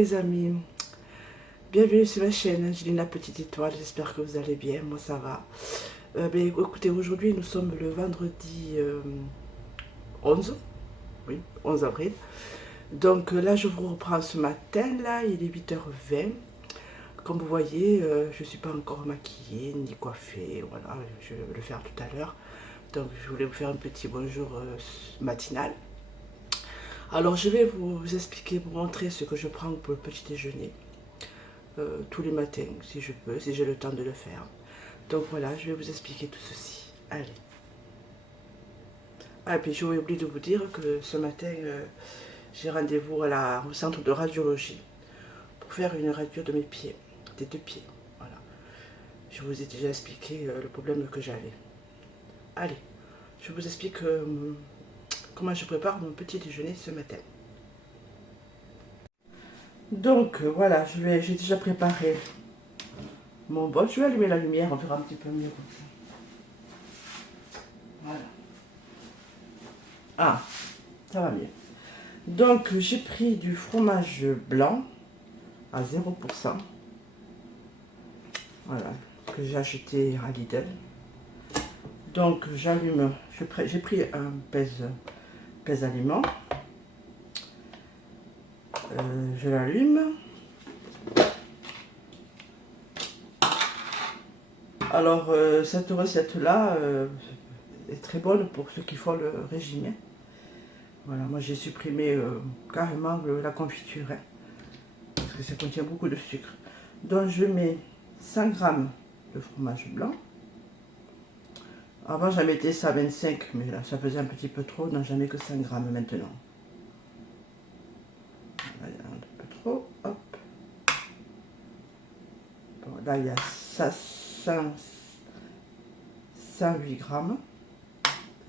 les amis, bienvenue sur ma chaîne Angelina Petite Étoile, j'espère que vous allez bien, moi ça va. Écoutez, aujourd'hui nous sommes le vendredi 11, oui, 11 avril. Donc là je vous reprends ce matin, là il est 8h20. Comme vous voyez, je ne suis pas encore maquillée ni coiffée, voilà, je vais le faire tout à l'heure. Donc je voulais vous faire un petit bonjour matinal. Alors je vais vous expliquer, vous montrer ce que je prends pour le petit déjeuner. Tous les matins, si je peux, si j'ai le temps de le faire. Donc voilà, je vais vous expliquer tout ceci. Allez. Ah, et puis j'ai oublié de vous dire que ce matin, j'ai rendez-vous au centre de radiologie pour faire une radio de mes pieds, des deux pieds. Voilà. Je vous ai déjà expliqué le problème que j'avais. Allez, je vous explique comment je prépare mon petit déjeuner ce matin. Donc voilà, j'ai déjà préparé mon bol. Je vais allumer la lumière, on verra un petit peu mieux comme ça. Voilà. Ah, ça va mieux. Donc j'ai pris du fromage blanc à 0%. Voilà, que j'ai acheté à Lidl. Donc j'allume, j'ai pris un pèse-aliments. Je l'allume. Alors cette recette-là est très bonne pour ceux qui font le régime. Voilà, moi j'ai supprimé carrément la confiture, hein, parce que ça contient beaucoup de sucre. Donc je mets 100 g de fromage blanc. Avant j'en mettais ça 25, mais là ça faisait un petit peu trop, donc j'en mets que 100 g maintenant. Voilà, un peu trop, hop. Bon, là il y a ça, 108 g, ça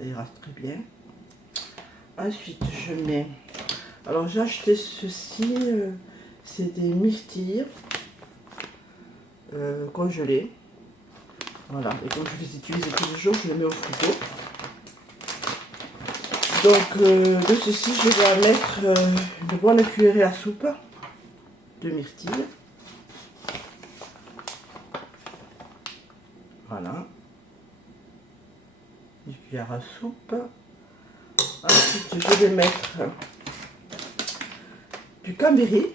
ira très bien. Ensuite je mets, alors j'ai acheté ceci, c'est des myrtilles congelées. Voilà, et comme je les utilise tous les jours, je les mets au frigo. Donc de ceci, je vais mettre une bonne cuillerée à soupe de myrtilles. Voilà. Une cuillère à soupe. Ensuite, je vais mettre du cambéry.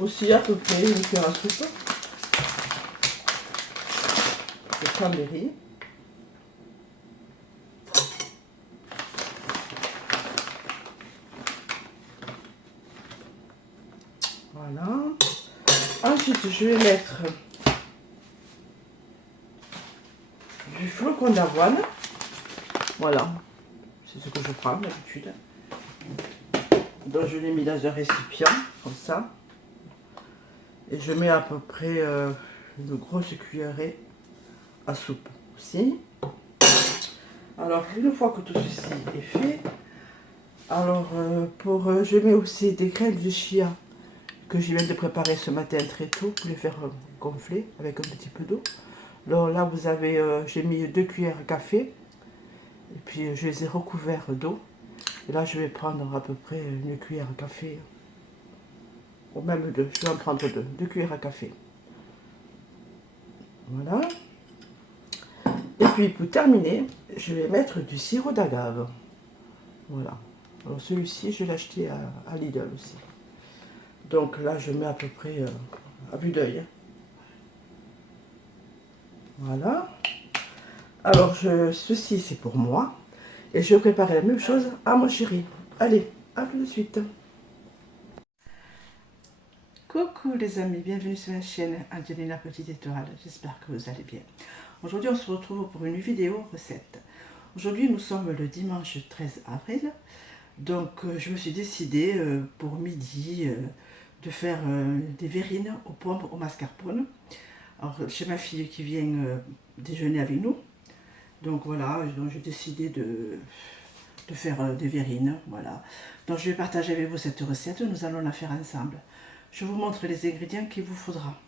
Aussi à peu près une cuillère à soupe. De cambéry. Voilà. Ensuite, je vais mettre du flocon d'avoine. Voilà. C'est ce que je prends d'habitude. Donc, je l'ai mis dans un récipient, comme ça. Et je mets à peu près une grosse cuillerée à soupe aussi. Alors, une fois que tout ceci est fait, alors je mets aussi des graines de chia que je viens de préparer ce matin très tôt pour les faire gonfler avec un petit peu d'eau. Alors là, vous avez, j'ai mis 2 cuillères à café et puis je les ai recouverts d'eau. Et là, je vais prendre à peu près une cuillère à café, ou même 2, je vais en prendre 2 cuillères à café. Voilà. Et puis pour terminer, je vais mettre du sirop d'agave. Voilà. Alors celui-ci, je l'ai acheté à Lidl aussi. Donc là, je mets à peu près à vue d'œil. Voilà. Alors ceci, c'est pour moi. Et je vais préparer la même chose à mon chéri. Allez, à tout de suite. Coucou les amis, bienvenue sur la chaîne Angelina Petite Étoile. J'espère que vous allez bien. Aujourd'hui, on se retrouve pour une vidéo recette. Aujourd'hui, nous sommes le dimanche 13 avril. Donc, je me suis décidée pour midi de faire des verrines aux pommes au mascarpone. Alors, j'ai ma fille qui vient déjeuner avec nous. Donc voilà, j'ai décidé de faire des verrines. Voilà. Donc, je vais partager avec vous cette recette. Nous allons la faire ensemble. Je vous montre les ingrédients qu'il vous faudra.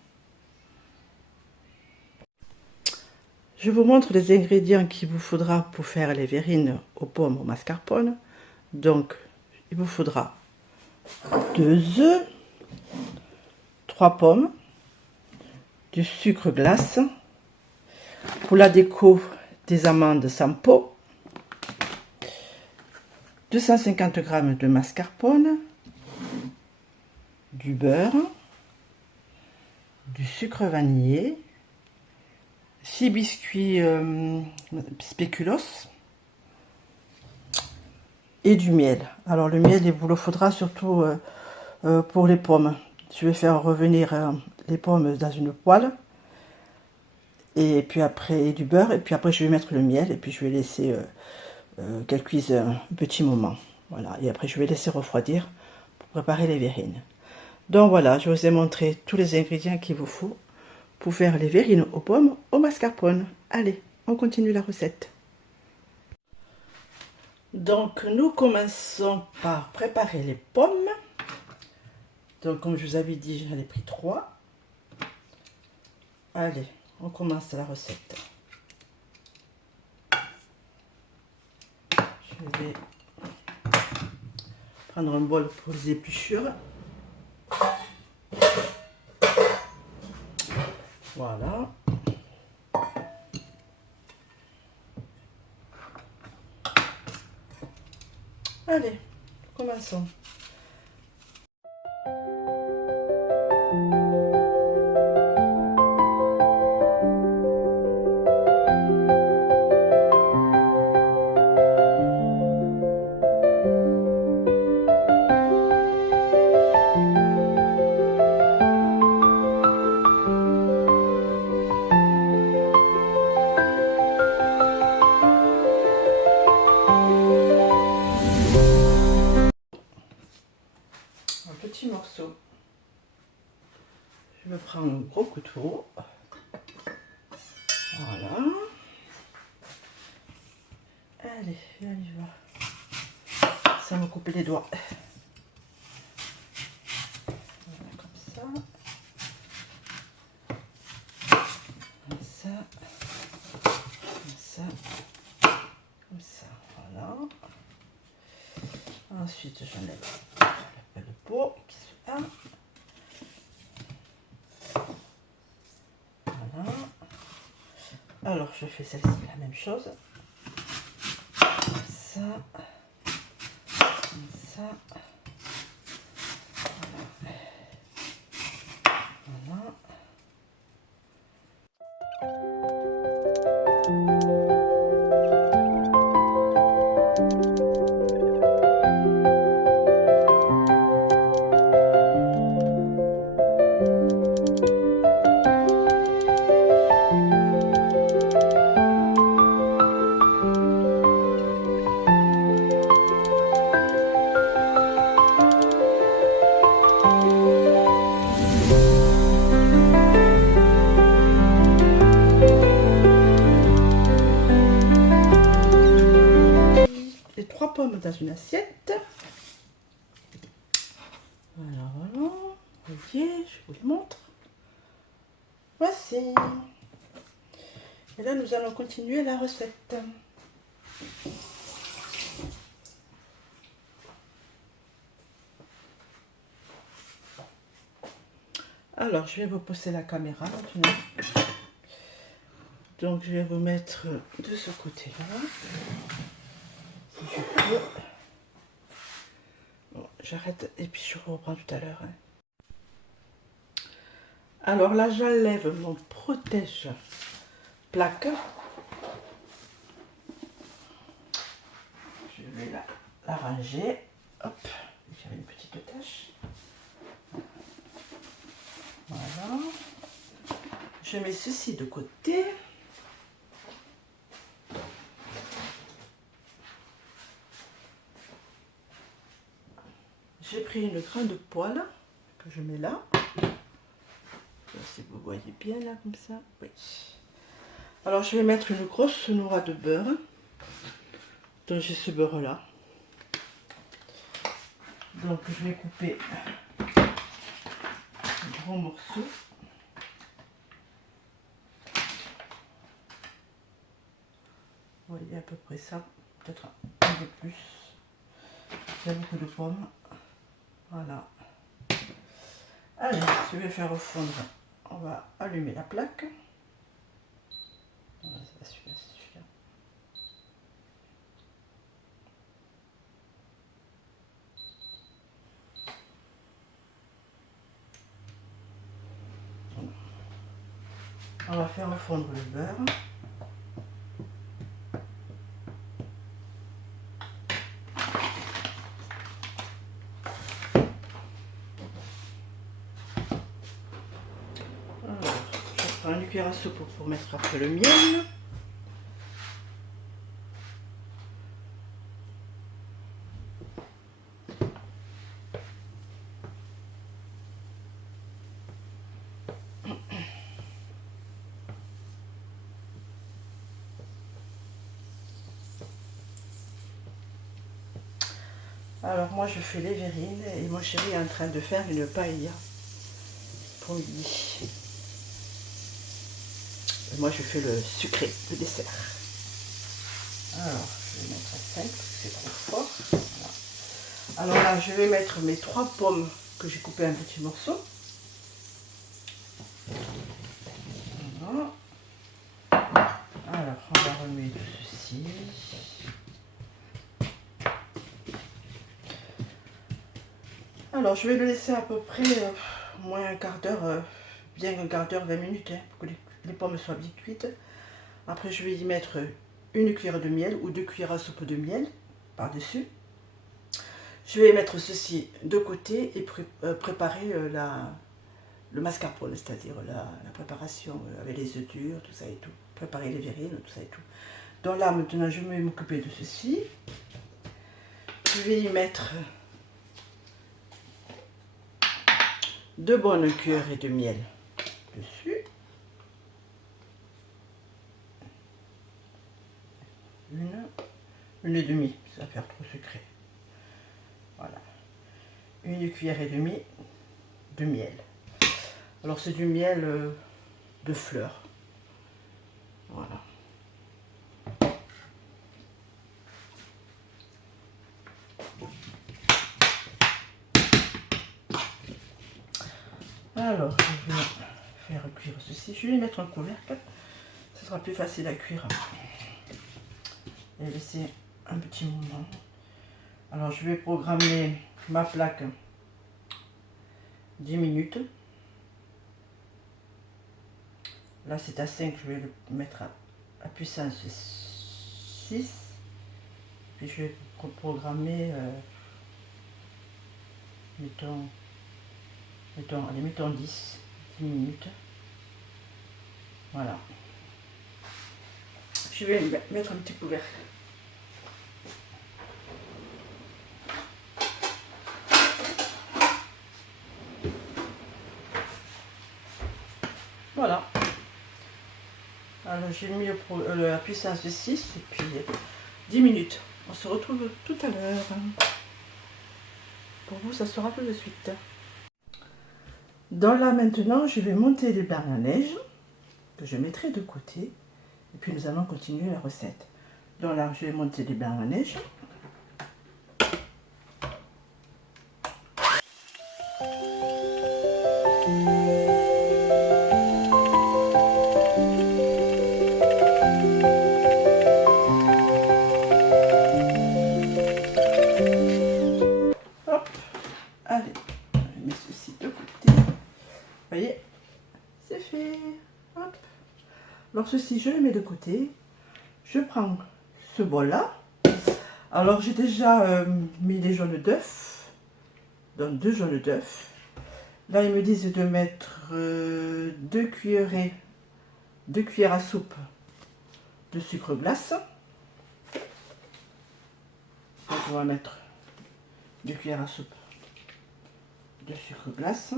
Je vous montre les ingrédients qu'il vous faudra pour faire les verrines aux pommes au mascarpone. Donc, il vous faudra 2 œufs, 3 pommes, du sucre glace, pour la déco, des amandes sans peau, 250 g de mascarpone, du beurre, du sucre vanillé, 6 biscuits spéculoos et du miel. Alors le miel, il vous le faudra surtout pour les pommes. Je vais faire revenir les pommes dans une poêle et puis après du beurre, et puis après je vais mettre le miel et puis je vais laisser qu'elle cuise un petit moment. Voilà, et après je vais laisser refroidir pour préparer les verrines. Donc voilà, je vous ai montré tous les ingrédients qu'il vous faut pour faire les verrines aux pommes au mascarpone. Allez, on continue la recette. Donc nous commençons par préparer les pommes. Donc comme je vous avais dit, j'en ai pris 3. Allez, on commence la recette. Je vais prendre un bol pour les épluchures. Voilà. Allez, commençons. Petit morceau. Je me prends un gros couteau. Voilà. Allez, on y va. Ça me coupe les doigts. Voilà, comme ça. Comme ça. Comme ça. Comme ça. Voilà. Ensuite, j'enlève la de peau qui se a. Voilà. Alors, je fais celle-ci, la même chose. Comme ça. Comme ça. Voilà. Les 3 pommes dans une assiette. Voilà, voilà. Vous voyez, je vous le montre. Voici. Et là, nous allons continuer la recette. Alors, je vais vous poser la caméra maintenant. Donc, je vais vous mettre de ce côté-là. Si je peux. Bon, j'arrête et puis je reprends tout à l'heure. Alors là, j'enlève mon protège plaque. Je vais la ranger. Hop, j'avais une petite tache. Voilà. Je mets ceci de côté. J'ai pris une grande poêle que je mets là. Si vous voyez bien là comme ça. Oui. Alors je vais mettre une grosse noix de beurre. Donc j'ai ce beurre là. Donc je vais couper un gros morceau. Vous voyez à peu près ça. Peut-être un peu plus. Il y a beaucoup de pommes. Voilà. Allez, je vais faire refondre. On va allumer la plaque. Voilà, ça va suffire. On va faire refondre le beurre. Alors, je prends une cuillère à soupe pour mettre après le miel. Alors moi je fais les verrines et mon chéri est en train de faire une paella pour midi. Et moi je fais le sucré, le dessert. Alors je vais mettre à 5 parce que c'est trop fort. Voilà. Alors là je vais mettre mes 3 pommes que j'ai coupées en petits morceaux. Voilà. Alors on va remettre ceci. Alors je vais le laisser à peu près au moins un quart d'heure, bien un quart d'heure, 20 minutes, hein, pour que les pommes soient bien cuites. Après je vais y mettre une cuillère de miel ou 2 cuillères à soupe de miel par-dessus. Je vais mettre ceci de côté et préparer le mascarpone, c'est-à-dire la préparation avec les œufs durs, tout ça et tout. Préparer les verrines, tout ça et tout. Donc là maintenant je vais m'occuper de ceci. Je vais y mettre 2 bonnes cuillerées de miel dessus. Une et demie, ça va faire trop sucré. Voilà. Une cuillère et demie de miel. Alors c'est du miel de fleurs. Voilà. Alors je vais faire cuire ceci. Je vais mettre un couvercle. Ce sera plus facile à cuire. Et laisser un petit moment. Alors je vais programmer ma plaque 10 minutes. Là c'est à 5, je vais le mettre à puissance 6. Puis je vais programmer, mettons 10 minutes. Voilà. Je vais mettre un petit couvercle. Voilà. Alors j'ai mis la puissance de 6 et puis 10 minutes. On se retrouve tout à l'heure. Pour vous, ça sera tout de suite. Donc là maintenant, je vais monter les blancs à neige que je mettrai de côté. Et puis nous allons continuer la recette. Donc là, je vais monter les blancs à neige. Hop, allez, je mets ceci de côté. Vous voyez, c'est fait. Hop. Alors ceci, je le mets de côté. Je prends ce bol là. Alors j'ai déjà mis les jaunes d'œufs. Donc 2 jaunes d'œufs. Là ils me disent de mettre 2 cuillères à soupe de sucre glace. Donc on va mettre 2 cuillères à soupe de sucre glace.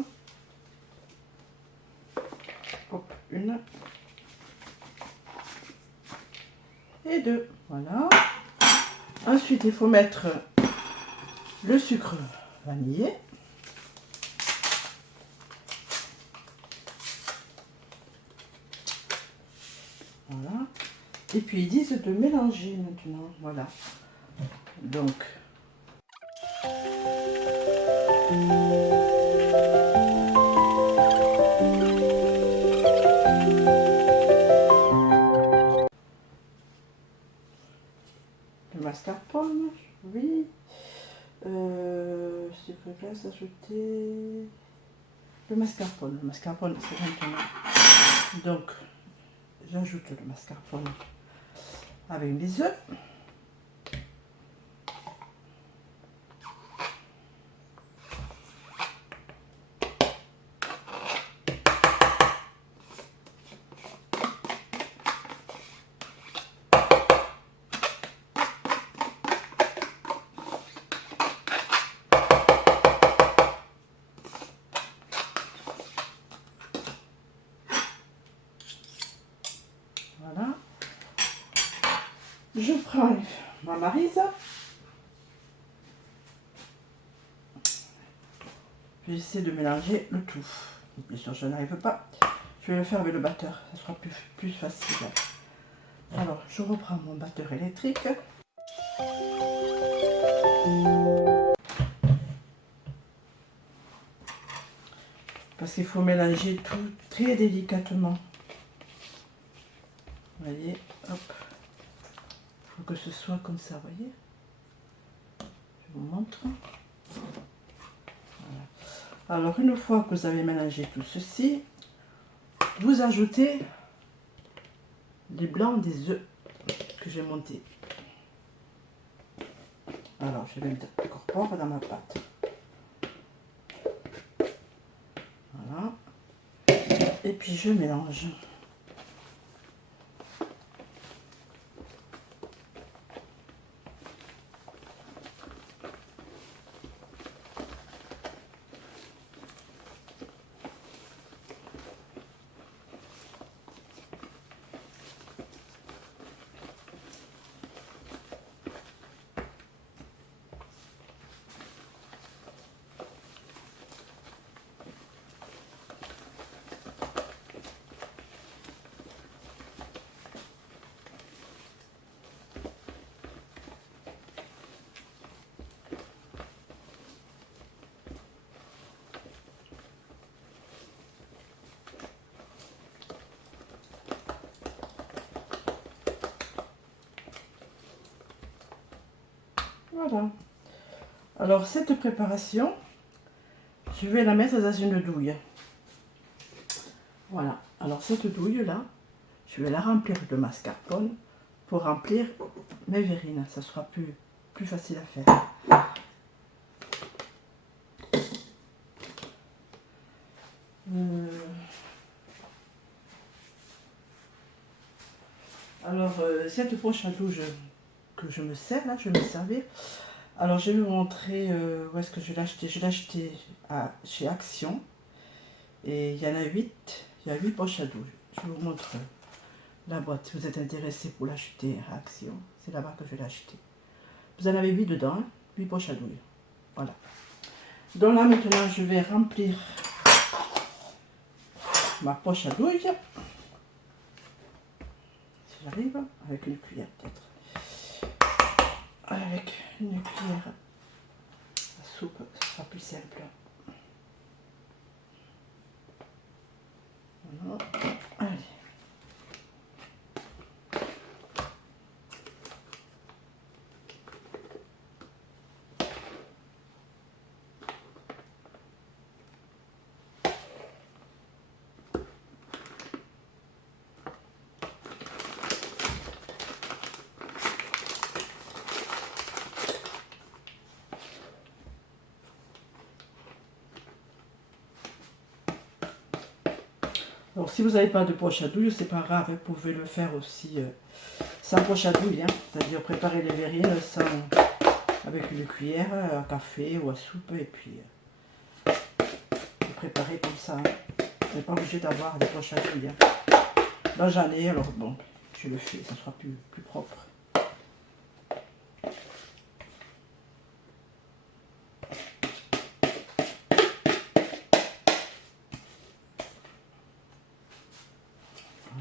Hop, 1 et 2. Voilà. Ensuite, il faut mettre le sucre vanillé. Voilà. Et puis ils disent de mélanger maintenant. Voilà. Donc. S'il vous plaît, ajouter le mascarpone. Le mascarpone, c'est maintenant. Donc, j'ajoute le mascarpone avec mes œufs. Voilà. Je prends ma maryse. J'essaie de mélanger le tout. Bien sûr, je n'arrive pas. Je vais le faire avec le batteur. Ça sera plus facile. Alors, je reprends mon batteur électrique. Parce qu'il faut mélanger tout très délicatement. Vous voyez, hop. Il faut que ce soit comme ça, vous voyez. Je vous montre. Voilà. Alors, une fois que vous avez mélangé tout ceci, vous ajoutez les blancs des œufs que j'ai montés. Alors, je vais mettre encore pas dans ma pâte. Voilà. Et puis, je mélange. Voilà. Alors, cette préparation, je vais la mettre dans une douille. Voilà. Alors, cette douille-là, je vais la remplir de mascarpone pour remplir mes verrines. Ça sera plus facile à faire. Alors, cette poche à douille que je me sers, là, je vais me servir. Alors, je vais vous montrer où est-ce que je l'ai acheté. Je l'ai acheté chez Action. Et il y en a 8. Il y a 8 poches à douille. Je vous montre la boîte. Si vous êtes intéressé pour l'acheter à Action, c'est là-bas que je l'ai acheté. Vous en avez 8 dedans, hein, 8 poches à douille. Voilà. Donc là, maintenant, je vais remplir ma poche à douille. Si j'arrive, avec une cuillère peut-être. Avec une cuillère à soupe, ça sera plus simple. Voilà. Allez. Alors, si vous n'avez pas de poche à douille, c'est pas grave, vous pouvez le faire aussi sans poche à douille, hein, c'est-à-dire préparer les verrines avec une cuillère à café ou à soupe et puis préparer comme ça. Hein. Vous n'êtes pas obligé d'avoir des poches à douille. Hein. Là j'en ai, alors bon, je le fais, ça sera plus propre.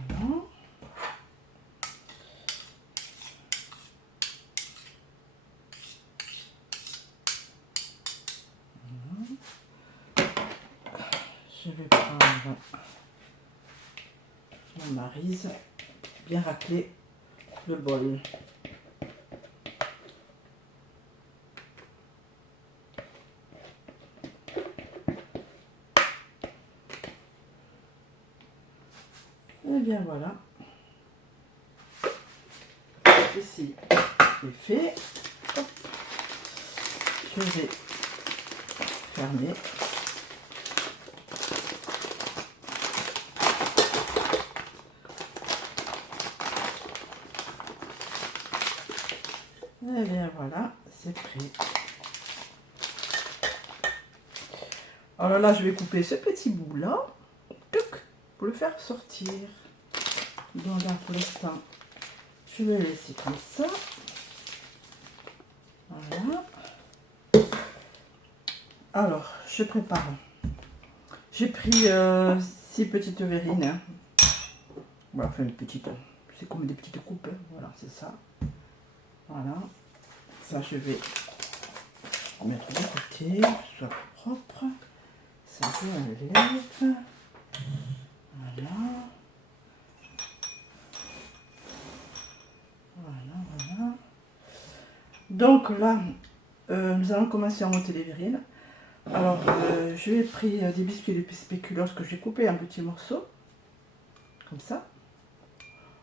Voilà. Je vais prendre ma maryse, bien racler le bol. Et bien voilà. Ceci est fait. Hop. Je vais fermer. Et bien voilà, c'est prêt. Alors là, je vais couper ce petit bout là, pour le faire sortir. Donc là, pour l'instant, je vais le laisser comme ça. Voilà. Alors, je prépare. J'ai pris 6 petites verrines. Hein. Voilà, enfin une petite. C'est comme des petites coupes. Hein. Voilà, c'est ça. Voilà. Ça, je vais mettre de côté, soit propre. Ça, je enlève. Voilà. Voilà. Donc là, nous allons commencer à monter les verrines. Alors, je vais pris des biscuits de spéculoos que j'ai coupés en petits morceaux, comme ça,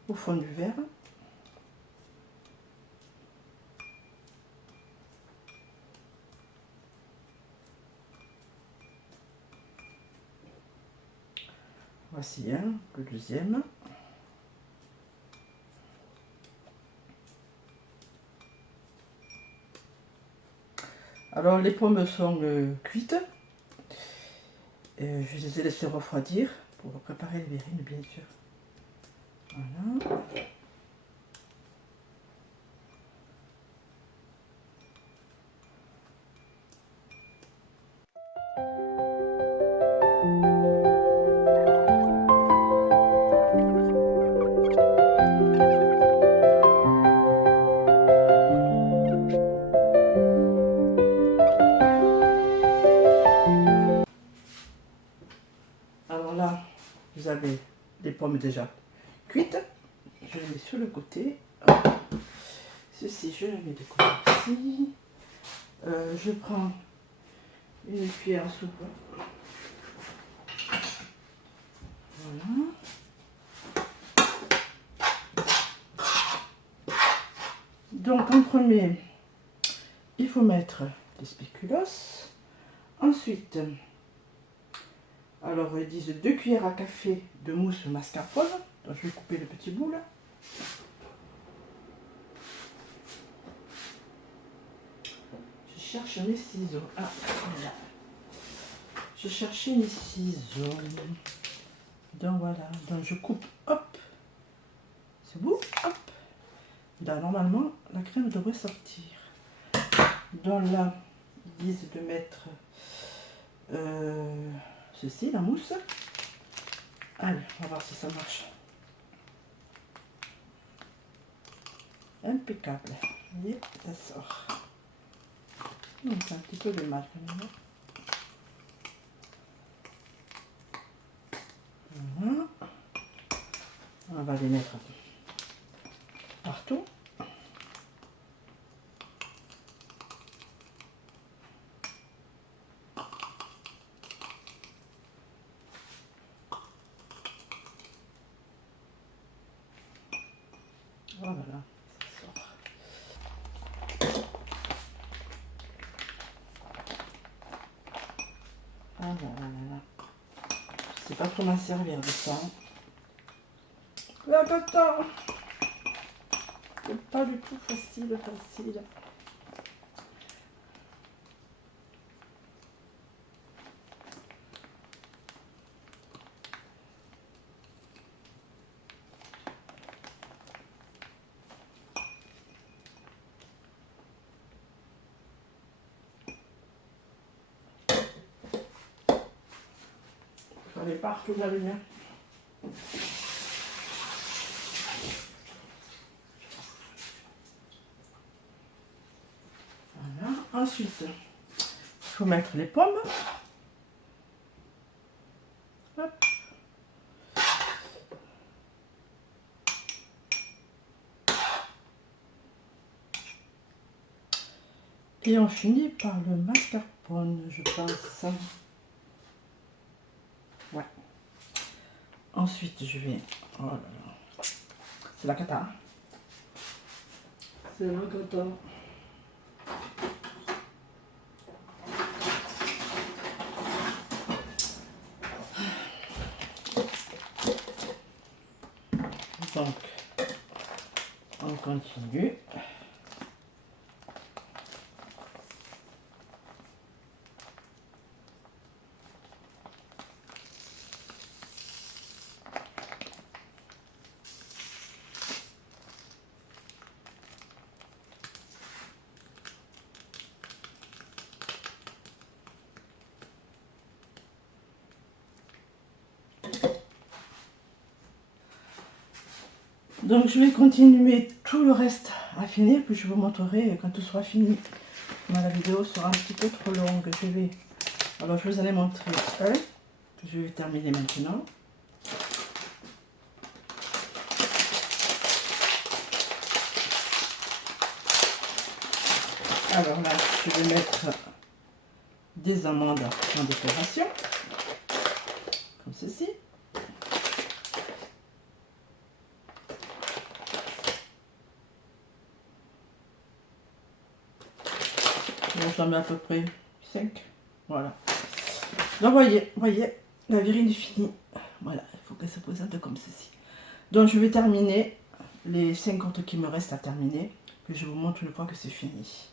au fond du verre. Voici le deuxième. Alors, les pommes sont cuites. Je les ai laissées refroidir pour préparer les verrines, bien sûr. Voilà. Alors là, vous avez les pommes déjà cuites. Je les mets sur le côté. Ceci, je le mets de côté aussi. Je prends une cuillère à soupe. Voilà. Donc en premier, il faut mettre les spéculoos. Ensuite, alors ils disent 2 cuillères à café de mousse mascarpone. Donc je vais couper le petit bout là. Je cherche mes ciseaux. Ah, voilà. Je cherchais mes ciseaux. Donc voilà. Donc je coupe, hop. C'est beau, hop. Là, normalement, la crème devrait sortir. Donc là, ils disent de mettre ceci, la mousse. Allez, on va voir si ça marche. Impeccable. Vous voyez, ça sort. C'est un petit peu de mal quand même. Voilà. On va les mettre partout. Voilà, ça sort. Ah là là là là. Je sais pas comment servir de ça. La pâte, c'est pas du tout facile. J'en ai partout la lumière. Voilà. Ensuite, il faut mettre les pommes. Hop. Et on finit par le mascarpone, je pense. Ouais. Ensuite, je vais... Oh là là. C'est la cata. C'est la cata. Donc, on continue. Donc je vais continuer tout le reste à finir, puis je vous montrerai quand tout sera fini. Mais la vidéo sera un petit peu trop longue. Alors je vous en ai montré un, que je vais terminer maintenant. Alors là, je vais mettre des amandes en décoration, comme ceci. Donc j'en mets à peu près 5. Voilà. Donc voyez, la verrine est finie. Voilà, il faut qu'elle se présente comme ceci. Donc je vais terminer les 50 qui me restent à terminer. Puis je vous montre une fois que c'est fini.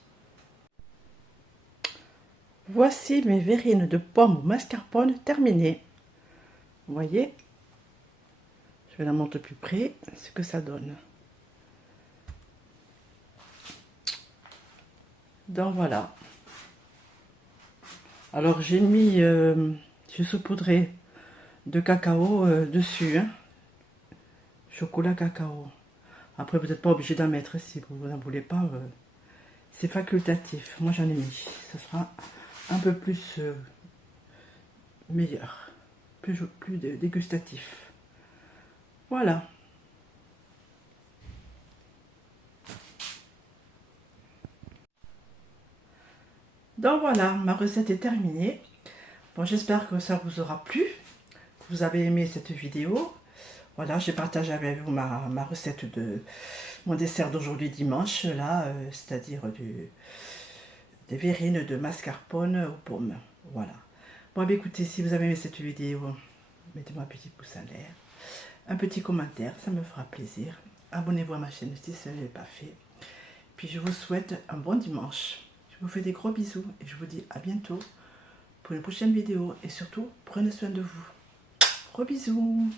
Voici mes verrines de pommes mascarpone terminées. Vous voyez, je vais la montrer plus près, ce que ça donne. Donc voilà. Alors j'ai mis, j'ai saupoudré de cacao dessus, hein. Chocolat cacao. Après vous n'êtes pas obligé d'en mettre si vous n'en voulez pas. C'est facultatif. Moi j'en ai mis. Ce sera un peu plus meilleur, plus dégustatif. Voilà. Donc voilà, ma recette est terminée. Bon, j'espère que ça vous aura plu, que vous avez aimé cette vidéo. Voilà, j'ai partagé avec vous ma recette de mon dessert d'aujourd'hui dimanche, là, c'est-à-dire des verrines de mascarpone aux pommes. Voilà. Bon, bah, écoutez, si vous avez aimé cette vidéo, mettez-moi un petit pouce en l'air, un petit commentaire, ça me fera plaisir. Abonnez-vous à ma chaîne si ce n'est pas fait. Puis je vous souhaite un bon dimanche. Je vous fais des gros bisous et je vous dis à bientôt pour une prochaine vidéo. Et surtout, prenez soin de vous. Gros bisous.